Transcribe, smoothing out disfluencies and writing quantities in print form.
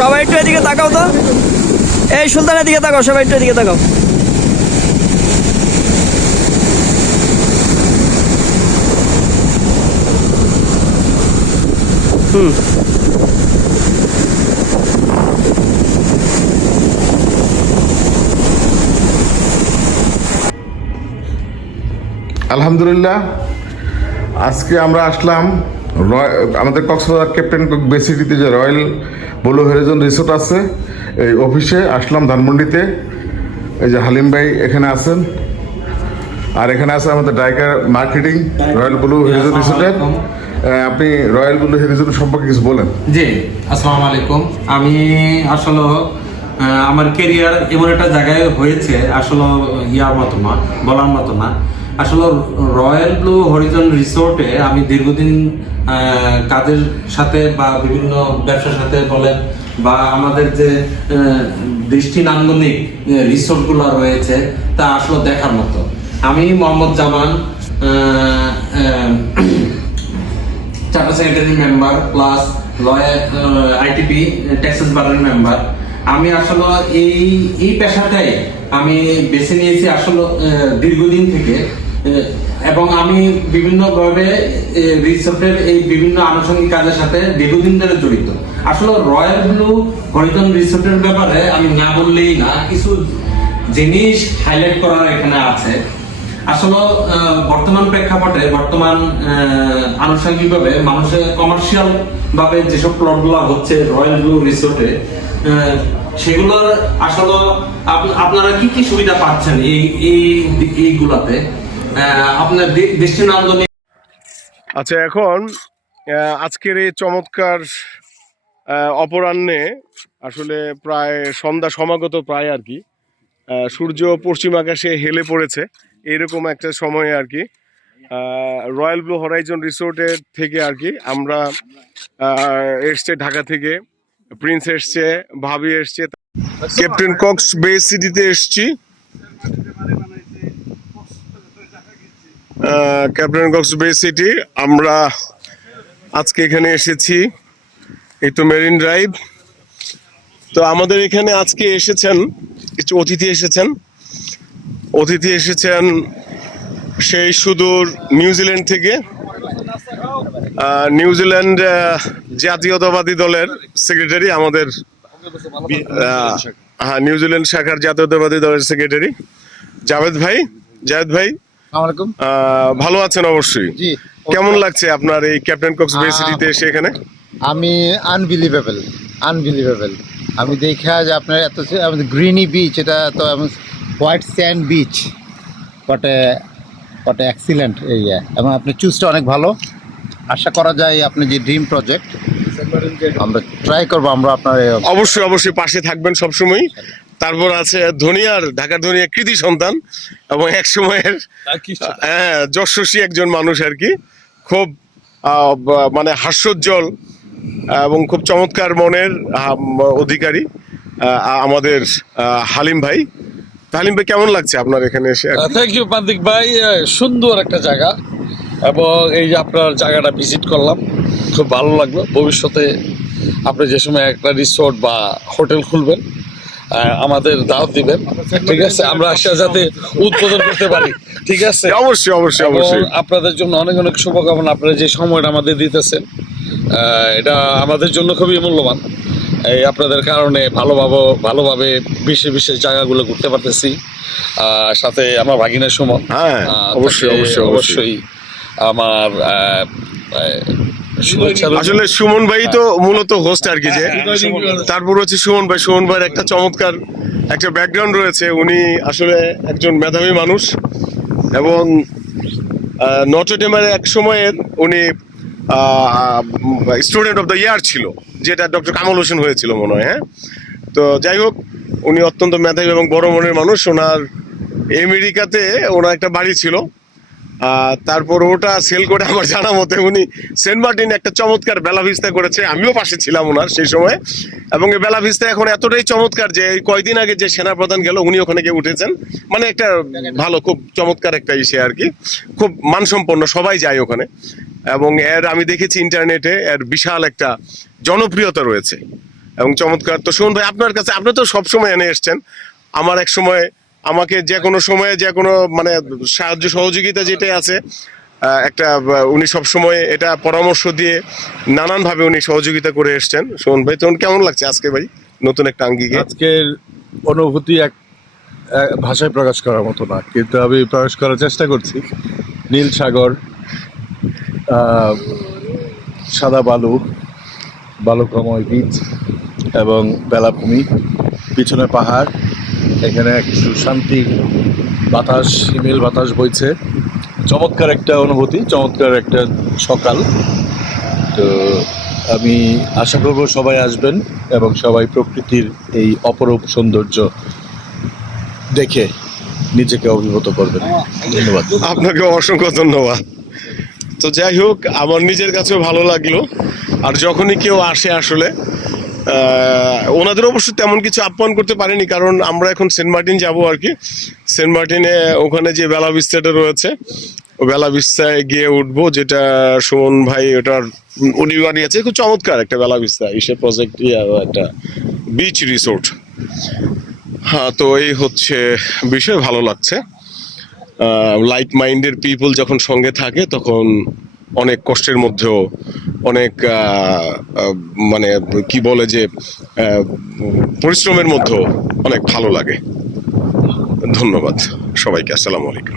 সবাই একটু এদিকে তাকাও তো, এই সুলতানের দিকে তাকাও, সবাই একটু এদিকে তাকাও। আলহামদুলিল্লাহ, আজকে আমরা আসলাম আমাদের কক্সবাজার ক্যাপ্টেন কুক বে সিটিতে যে রয়্যাল ব্লু হরাইজন রিসোর্ট আছে, এই অফিসে আসলাম ধানমন্ডিতে। এই যে হালিম ভাই এখানে আছেন, আর এখানে আছে আমাদের Naicker marketing royal blue Horizon রিসোর্টের। আপনি রয়্যাল ব্লু হরাইজন সম্পর্কে কিছু বলেন। জি, আসসালামু আলাইকুম। আমি আসলে আমার কেরিয়ার এমন একটা জায়গায় হয়েছে, আসলে ইয়ার মতো না, বলার মতো না। আসলে রয়্যাল ব্লু হরিজন রিসোর্টে আমি দীর্ঘদিন কাজের সাথে বা বিভিন্ন ব্যবসার সাথে বলেন বা আমাদের যে দৃষ্টিনান্দনিক রিসোর্টগুলো রয়েছে তা আসলে দেখার মতো। আমি Mohammad Zaman, charter secretary member plus lawyer ITP Texas বারের মেম্বার। আমি আসলে এই পেশাটাই আমি বেছে নিয়েছি আসলে দীর্ঘদিন থেকে, এবং আমি বিভিন্নভাবে রিসোর্টের এই বিভিন্ন আনুষঙ্গিক কাজের সাথে দীর্ঘদিন ধরে জড়িত। আসলে রয়্যাল ব্লু হরিজন রিসোর্টের ব্যাপারে আমি না বললেই না, কিছু জিনিস হাইলাইট করার এখানে আছে। আসলে বর্তমান প্রেক্ষাপটে বর্তমান আনুষঙ্গিকভাবে মানুষের কমার্শিয়াল ভাবে যেসব প্লটগুলো হচ্ছে রয়্যাল ব্লু রিসোর্টে, সেগুলোর আসলে আপনারা কি কি সুবিধা পাচ্ছেন এইগুলাতে আপনার দৃষ্টিনন্দন। আচ্ছা, এখন আজকের এই চমৎকার অপরাহ্নে আসলে প্রায় সন্ধ্যা সমাগত প্রায় আর কি, সূর্য পশ্চিম আকাশে হেলে পড়েছে, এরকম একটা সময়ে আর কি রয়্যাল ব্লু হরাইজন রিসোর্টের থেকে আর কি আমরা এসছে ঢাকা থেকে, প্রিন্স এসছে, ভাবি এসছে, ক্যাপ্টেন কক্স বে সিটিতে এসছি। ক্যাপ্টেন কক্স বে সিটি, আমরা আজকে এখানে এসেছি। এই তো মেরিন ড্রাইভ। তো আমাদের এখানে আজকে এসেছেন কিছু অতিথি এসেছেন সেই সুদূর নিউজিল্যান্ড থেকে। নিউজিল্যান্ড জাতীয়তাবাদী দলের সেক্রেটারি, আমাদের হ্যাঁ নিউজিল্যান্ড শাখার জাতীয়তাবাদী দলের সেক্রেটারি জাভেদ ভাই। ভালো আছেন অবশ্যই। কেমন লাগছে আপনার এই ক্যাপ্টেন কক্স বে সিটিতে এসে? এখানে আমি আনবিলিভেবল। আমি দেখা যে আপনার এত গ্রিনি বিচ, এটা তো white sand beach, what excellent area, এবং আপনার চুজটা অনেক ভালো। আশা করা যায় আপনার যে ড্রিম প্রজেক্ট আমরা ট্রাই করবো, আমরা আপনার অবশ্যই পাশে থাকবেন সবসময়। তারপর আছে ঢাকার ধনিয়া কৃতি সন্তান এবং এক সময়ের যশস্বী একজন মানুষ আর কি, খুব মানে হাস্যোজ্জ্বল এবং খুব চমৎকার মনের অধিকারী আমাদের হালিম ভাই। হালিম ভাই, কেমন লাগছে আপনার এখানে এসে? থ্যাংক ইউ পান্তিক ভাই, সুন্দর একটা জায়গা, এবং এই যে আপনার জায়গাটা ভিজিট করলাম, খুব ভালো লাগলো। ভবিষ্যতে আপনি যে সময় একটা রিসোর্ট বা হোটেল খুলবেন আমাদের দাওয়াত দিবেন, ঠিক আছে? আমরা আসা যাতে উদ্বোধন করতে পারি, ঠিক আছে? অবশ্যই আপনাদের জন্য অনেক অনেক শুভকামনা। আপনারা যে সময়টা আমাদের দিতেছেন এটা আমাদের জন্য খুবই মূল্যবান। এই আপনাদের কারণে ভালোভাবে বিশেষ জায়গাগুলো ঘুরতে পারতেছি। সাথে আমার ভাগিনের সুমন, অবশ্যই আমার আসলে সুমন ভাই তো মূলত হোস্ট আর কি, যে তারপর হচ্ছে সুমন ভাইয়ের একটা চমৎকার একটা ব্যাকগ্রাউন্ড রয়েছে। উনি আসলে একজন মেধাবী মানুষ এবং নটর ডেমের এক সময়ের উনি স্টুডেন্ট অফ দ্য ইয়ার ছিল, যেটা ডক্টর কামাল হোসেন হয়েছিল মনে হয়। হ্যাঁ, তো যাই হোক, উনি অত্যন্ত মেধাবী এবং বড় মনের মানুষ। ওনার আমেরিকাতে ওনার একটা বাড়ি ছিল, তারপর ওটা সেল করে আমার জানা মতে উনি সেন্ট মার্টিন একটা চমৎকার বেলা ভিস্তা করেছে। আমিও পাশে ছিলাম ওনার সেই সময়, এবং এই বেলা ভিস্তা এখন এতটাই চমৎকার যে কয়দিন আগে যে সেনাপ্রধান গেল উনি ওখানে গিয়ে উঠেছেন। মানে একটা ভালো, খুব চমৎকার একটা ইসে আর কি, খুব মানসম্পন্ন, সবাই যায় ওখানে। এবং আমি দেখেছি ইন্টারনেটে বিশাল একটা জনপ্রিয়তা রয়েছে। এবং চমৎকার। তো সুমন ভাই, আপনার কাছে, আপনি তো সবসময় এনে এসছেন, আমার এক সময় আমাকে যে কোনো সময়ে যে কোনো মানে সাহায্য সহযোগিতা যেটাই আছে উনি সবসময় এটা পরামর্শ দিয়ে নানানভাবে উনি সহযোগিতা করে এসছেন। সুমন ভাই, তখন কেমন লাগছে আজকে ভাই নতুন একটা আঙ্গিকে? আজকের অনুভূতি এক ভাষায় প্রকাশ করার মতো না, কিন্তু আমি প্রকাশ করার চেষ্টা করছি। নীল সাগর, সাদা বালু, বালুকাময় বীচ এবং বেলাভূমি, পিছনে পাহাড়, এখানে একটু শান্তি বাতাস, হিমেল বাতাস বইছে। চমৎকার একটা অনুভূতি, চমৎকার একটা সকাল। তো আমি আশা করব সবাই আসবেন এবং সবাই প্রকৃতির এই অপরূপ সৌন্দর্য দেখে নিজেকে অভিভূত করবেন। ধন্যবাদ। আপনাকে অসংখ্য ধন্যবাদ। তো যাই হোক, আমার নিজের কাছেও ভালো লাগলো। আর যখনই কেউ আসে আসলে ওনাদের অবশ্য তেমন কিছু আপ্যায়ন করতে পারিনি, কারণ আমরা এখন সেন্ট মার্টিন যাব আর কি। সেন্ট মার্টিনে ওখানে যে বেলা বিস্তাটা রয়েছে, ও বেলা বিস্তায় গিয়ে উঠবো, যেটা সুমন ভাই ওটার উনি বানিয়েছে। খুব চমৎকার একটা বেলা বিস্তা ইসে প্রজেক্ট, একটা বিচ রিসোর্ট। হ্যাঁ, তো এই হচ্ছে বিষয়, ভালো লাগছে। লাইক মাইন্ডের পিপল যখন সঙ্গে থাকে তখন অনেক কষ্টের মধ্যেও অনেক মানে কি বলে যে পরিশ্রমের মধ্যেও অনেক ভালো লাগে। ধন্যবাদ সবাইকে, আসসালামু আলাইকুম।